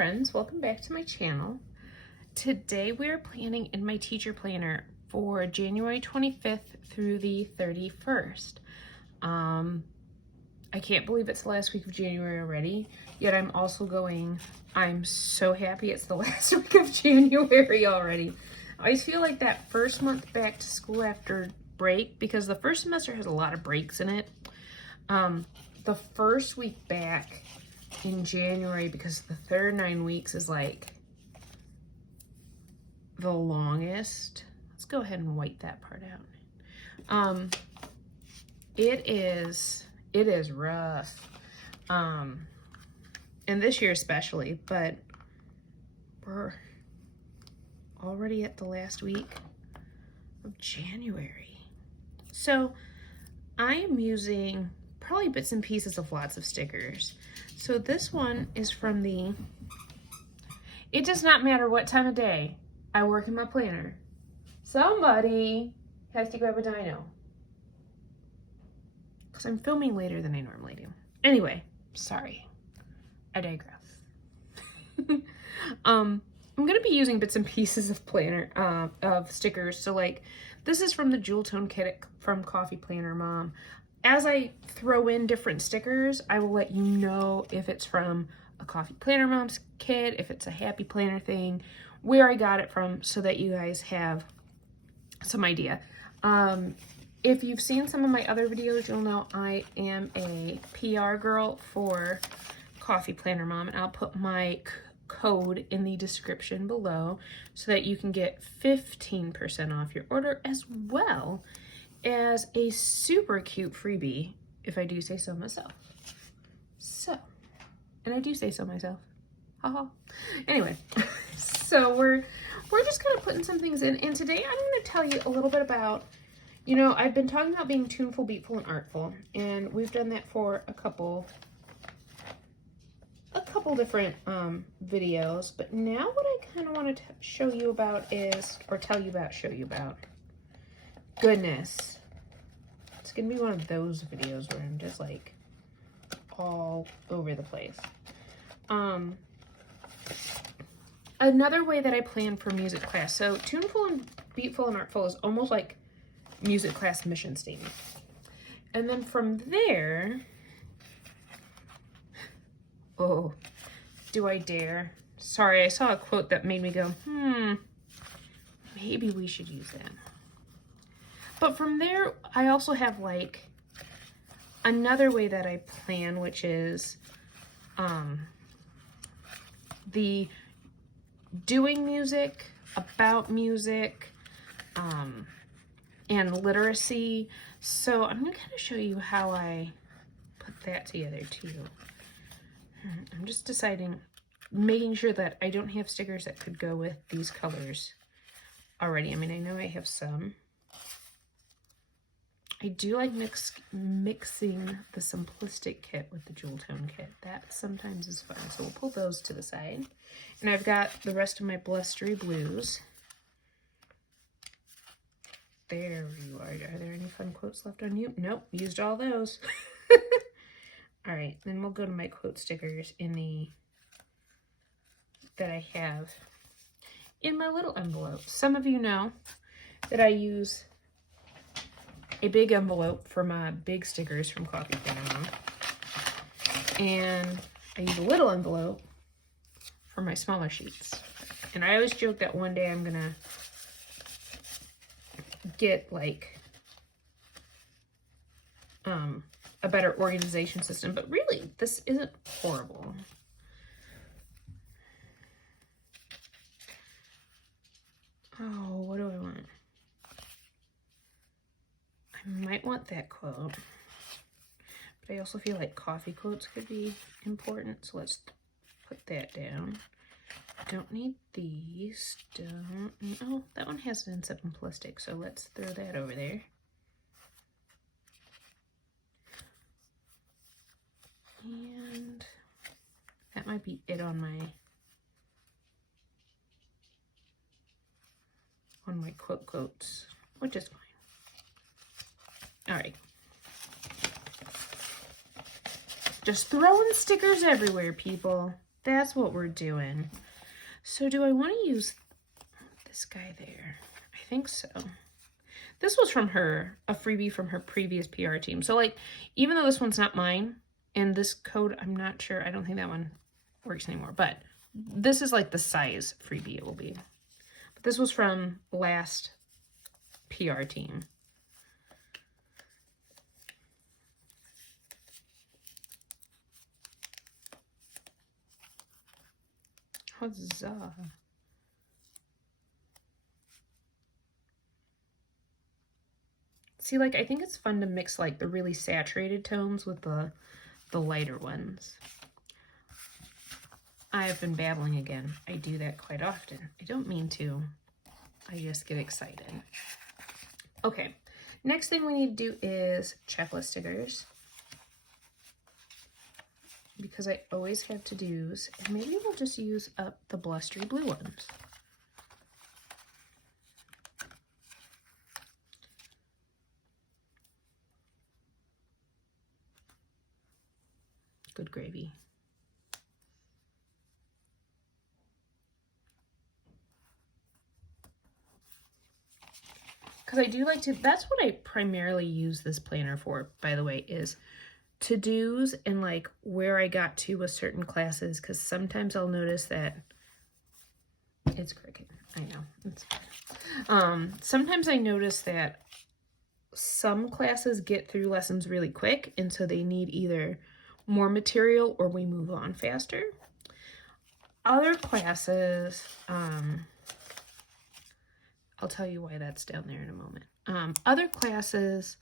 friends, welcome back to my channel. Today we are planning in my teacher planner for January 25th through the 31st. I can't believe it's the last week of January already, yet I'm so happy it's the last week of January already. I always feel like that first month back to school after break, because the first semester has a lot of breaks in it. The first week back in January, because the third 9 weeks is like the longest. Let's go ahead and white that part out. It is rough. And this year especially, but we're already at the last week of January. So I am using probably bits and pieces of lots of stickers. So this one is from it does not matter what time of day I work in my planner. Somebody has to grab a dino. Because I'm filming later than I normally do. Anyway, sorry. I digress. I'm going to be using bits and pieces of planner, of stickers. So like, this is from the Jewel Tone kit from CoffeePlannerMom. As I throw in different stickers, I will let you know if it's from a CoffeePlannerMom's kit, if it's a Happy Planner thing, where I got it from, so that you guys have some idea. If you've seen some of my other videos, you'll know I am a PR girl for CoffeePlannerMom, and I'll put my code in the description below so that you can get 15% off your order, as well as a super cute freebie, if I do say so myself. So, and I do say so myself. Haha. Anyway, so we're just kind of putting some things in, and today I'm going to tell you a little bit about, you know, I've been talking about being tuneful, beatful, and artful, and we've done that for a couple different videos, but now what I kind of want to show you about is, or tell you about, show you about, goodness, it's gonna be one of those videos where I'm just like all over the place. Another way that I plan for music class, so tuneful and beatful and artful is almost like music class mission statement, and then from there, oh, do I dare? Sorry, I saw a quote that made me go, maybe we should use that. But from there, I also have like another way that I plan, which is the doing music, about music, and literacy. So I'm gonna kind of show you how I put that together too. I'm just deciding, making sure that I don't have stickers that could go with these colors already. I mean, I know I have some. I do like mixing the simplistic kit with the Jewel Tone kit. That sometimes is fun. So we'll pull those to the side. And I've got the rest of my blustery blues. There you are. Are there any fun quotes left on you? Nope, used all those. All right, then we'll go to my quote stickers that I have in my little envelope. Some of you know that I use a big envelope for my big stickers from CoffeePlannerMom, and I use a little envelope for my smaller sheets. And I always joke that one day I'm gonna get like a better organization system, but really this isn't horrible. Oh, what do I want? I might want that quote, but I also feel like coffee quotes could be important, so let's put that down. Don't need these. Oh, that one has an simplistic, so let's throw that over there. And that might be it on my quotes, which is fine. All right. Just throwing stickers everywhere, people. that's what we're doing. So do I want to use this guy there? I think so. This was from her, a freebie from her previous PR team. So like, even though this one's not mine, and this code, I'm not sure, I don't think that one works anymore, but this is like the size freebie it will be. But this was from last PR team. Huzzah. See, like, I think it's fun to mix like the really saturated tones with the lighter ones. I've been babbling again. I do that quite often. I don't mean to. I just get excited. Okay, next thing we need to do is checklist stickers. Because I always have to-dos. And maybe we'll just use up the blustery blue ones. Good gravy. Because I do like to, that's what I primarily use this planner for, by the way, is to-dos and like where I got to with certain classes. Because sometimes I'll notice that it's cricket. I know. It's sometimes I notice that some classes get through lessons really quick, and so they need either more material or we move on faster. Other classes, I'll tell you why that's down there in a moment. Other classes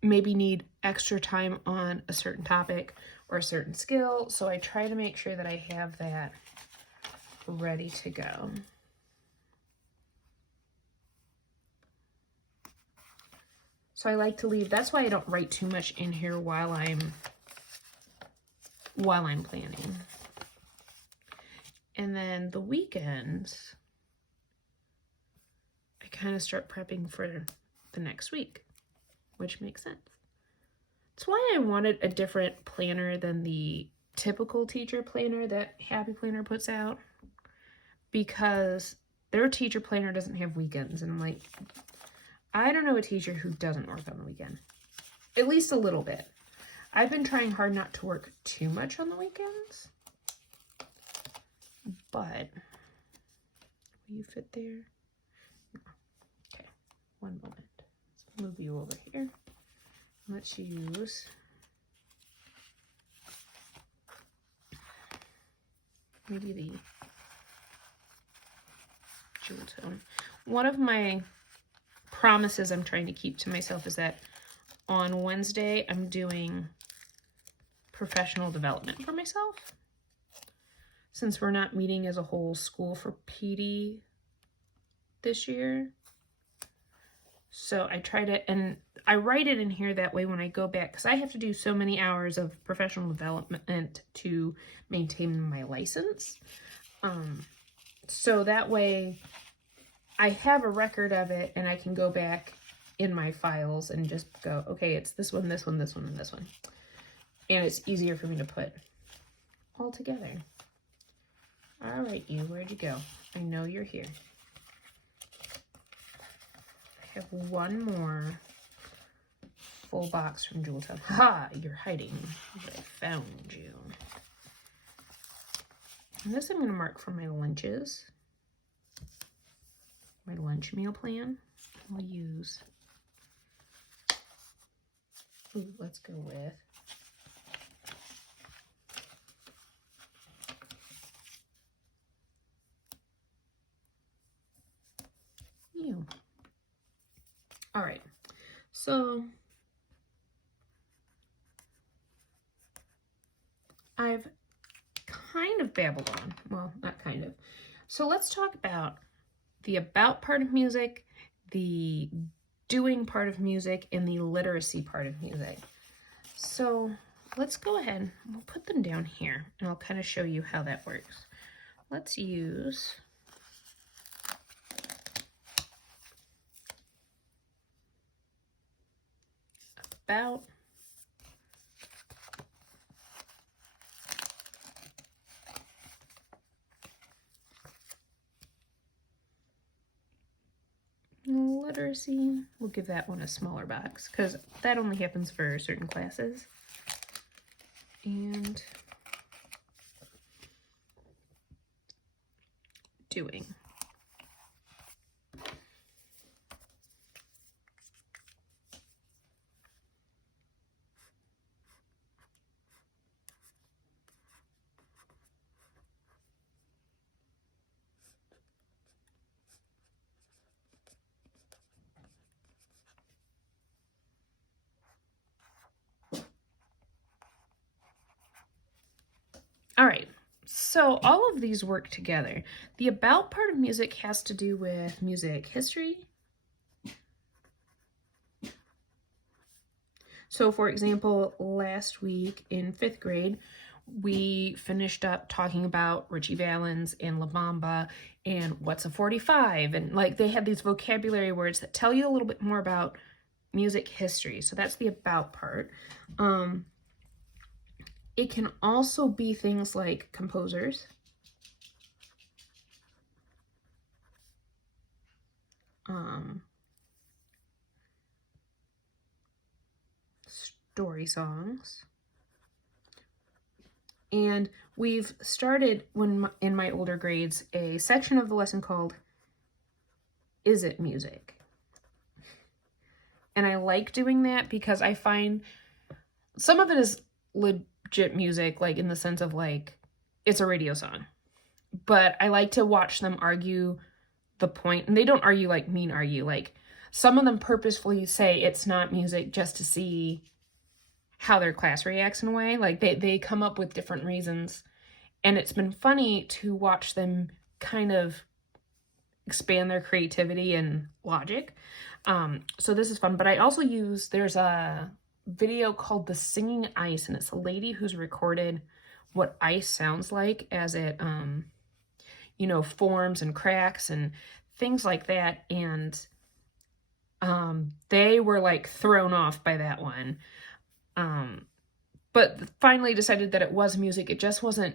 maybe need extra time on a certain topic or a certain skill, so I try to make sure that I have that ready to go. So I like to leave, that's why I don't write too much in here while I'm planning. And then the weekends, I kind of start prepping for the next week, which makes sense. That's why I wanted a different planner than the typical teacher planner that Happy Planner puts out, because their teacher planner doesn't have weekends. And I'm like, I don't know a teacher who doesn't work on the weekend, at least a little bit. I've been trying hard not to work too much on the weekends, but will you fit there? Okay, one moment. Let's move you over here. Let's use maybe the jewel tone. One of my promises I'm trying to keep to myself is that on Wednesday I'm doing professional development for myself, since we're not meeting as a whole school for PD this year. So I try to, and I write it in here that way when I go back, because I have to do so many hours of professional development to maintain my license. So that way I have a record of it, and I can go back in my files and just go, okay, it's this one, this one, this one, and this one. And it's easier for me to put all together. All right, you, where'd you go? I know you're here. I have one more full box from Jewel Town. Ha! You're hiding, but I found you. And this I'm going to mark for my lunches. My lunch meal plan. I'll use, ooh, let's go with you. All right, so I've kind of babbled on. Well, not kind of. So let's talk about the about part of music, the doing part of music, and the literacy part of music. So let's go ahead, we'll put them down here, and I'll kind of show you how that works. Let's use about literacy. We'll give that one a smaller box because that only happens for certain classes. And doing. All right, so all of these work together. The about part of music has to do with music history. So for example, last week in 5th grade, we finished up talking about Richie Valens and La Bamba and what's a 45. And like they had these vocabulary words that tell you a little bit more about music history. So that's the about part. It can also be things like composers, story songs, and we've started in my older grades a section of the lesson called Is It Music? And I like doing that because I find some of it is legit music, like in the sense of like it's a radio song, but I like to watch them argue the point, and they don't argue like mean argue, like some of them purposefully say it's not music just to see how their class reacts in a way. Like they come up with different reasons, and it's been funny to watch them kind of expand their creativity and logic. So this is fun, but I also there's a video called The Singing Ice, and it's a lady who's recorded what ice sounds like as it, you know, forms and cracks and things like that. And they were like thrown off by that one. But finally decided that it was music. It just wasn't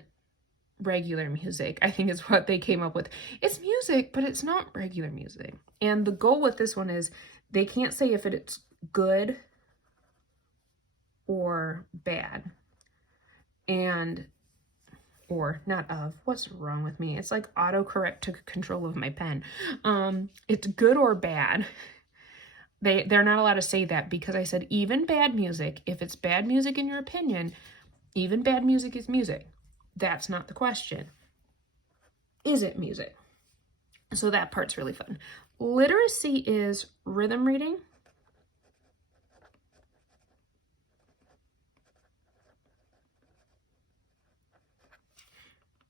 regular music, I think is what they came up with. It's music, but it's not regular music. And the goal with this one is they can't say if it's good or bad. Or not of. What's wrong with me? It's like autocorrect took control of my pen. It's good or bad. They're not allowed to say that because I said even bad music, if it's bad music in your opinion, even bad music is music. That's not the question. Is it music? So that part's really fun. Literacy is rhythm reading,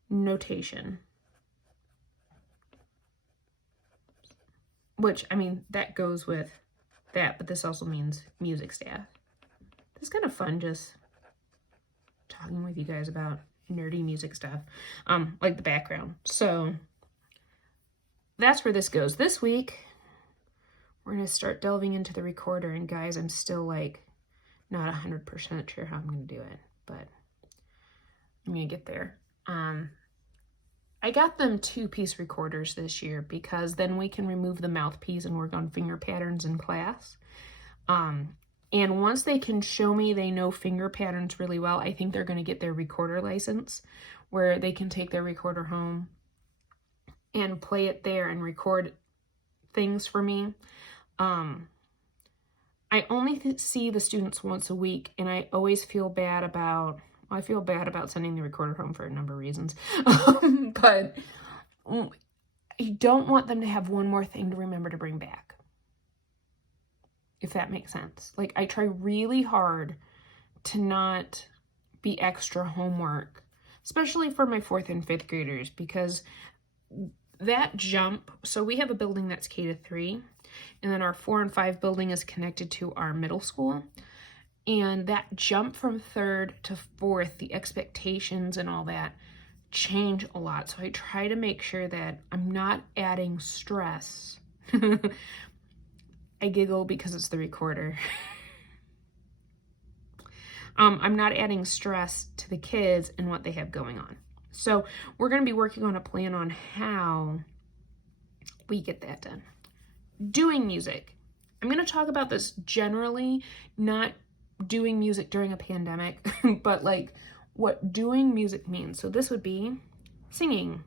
notation, which, I mean, that goes with that, but this also means music staff. It's kind of fun just talking with you guys about nerdy music stuff, like the background. So that's where this goes. This week, we're going to start delving into the recorder, and guys, I'm still like not 100% sure how I'm going to do it, but I'm going to get there. I got them 2-piece recorders this year because then we can remove the mouthpiece and work on finger patterns in class. And once they can show me they know finger patterns really well, I think they're going to get their recorder license where they can take their recorder home and play it there and record things for me. I only see the students once a week, and I always feel bad about, I feel bad about sending the recorder home for a number of reasons. But I don't want them to have one more thing to remember to bring back, if that makes sense. Like, I try really hard to not be extra homework, especially for my 4th and 5th graders, because that jump, so we have a building that's K-3, and then our 4 and 5 building is connected to our middle school. And that jump from 3rd to 4th, the expectations and all that change a lot. So I try to make sure that I'm not adding stress. I giggle because it's the recorder. I'm not adding stress to the kids and what they have going on. So we're going to be working on a plan on how we get that done. doing music. I'm going to talk about this generally, not doing music during a pandemic, but like what doing music means. So this would be singing,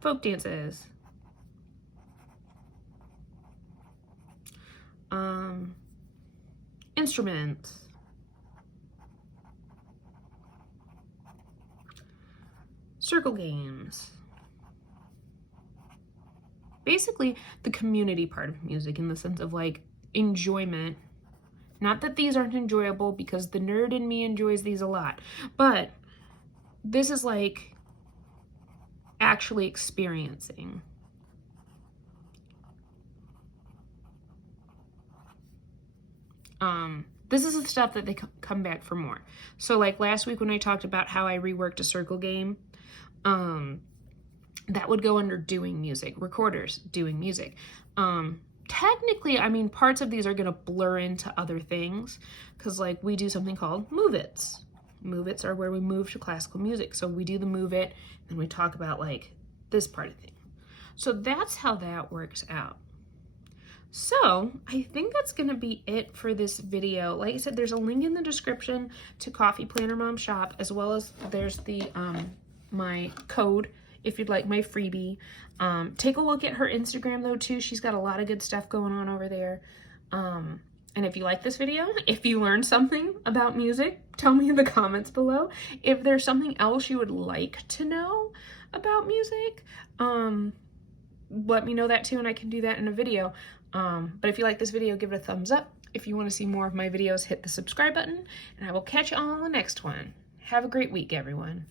folk dances, instruments, circle games. Basically, the community part of music in the sense of like enjoyment. Not that these aren't enjoyable, because the nerd in me enjoys these a lot, but this is like actually experiencing. This is the stuff that they come back for more. So like last week when I talked about how I reworked a circle game, that would go under doing music. Recorders, doing music. Technically, I mean, parts of these are going to blur into other things, because like we do something called move-its. Move-its are where we move to classical music. So we do the move-it, and we talk about like this part of thing. So that's how that works out. So I think that's going to be it for this video. Like I said, there's a link in the description to Coffee Planner Mom shop, as well as there's the my code if you'd like my freebie. Take a look at her Instagram though too. She's got a lot of good stuff going on over there. And if you like this video, if you learned something about music, tell me in the comments below. If there's something else you would like to know about music, let me know that too, and I can do that in a video. But if you like this video, give it a thumbs up. If you want to see more of my videos, hit the subscribe button, and I will catch you all on the next one. Have a great week, everyone.